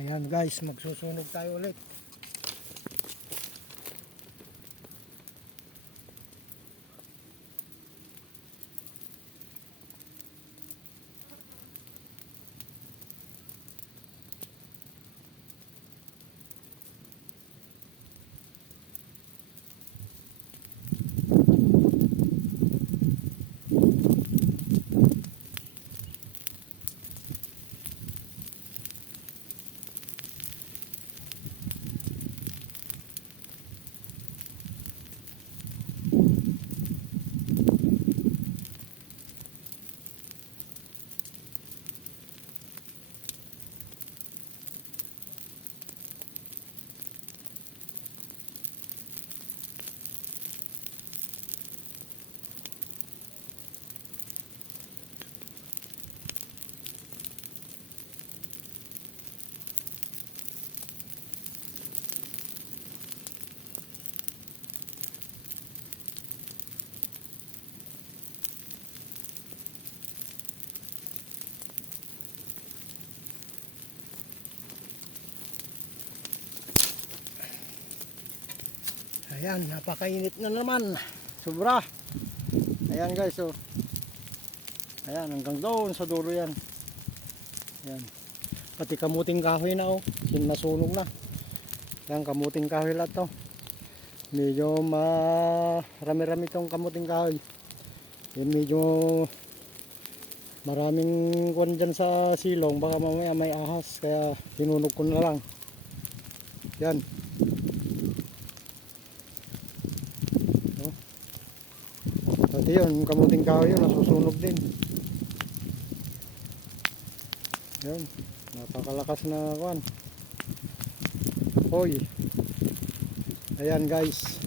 Ayan guys, magsusunog tayo ulit. Ayan, napakainit na naman. Sobra. Ayan guys, oh. Ayan, hanggang doon sa dulo yan. Ayan. Pati kamuting kahoy na, oh. Nasunog na. Ayan, kamuting kahoy lahat to. Medyo marami-rami itong kamuting kahoy. Ayan, medyo maraming kuwan dyan sa silong. Baka mamaya may ahas. Kaya sinunog ko na lang. Ayan. Pati yun, kamuting kahoy yun, nasusunog din. Yun, napakalakas na kuwan. Hoy. Ayan guys.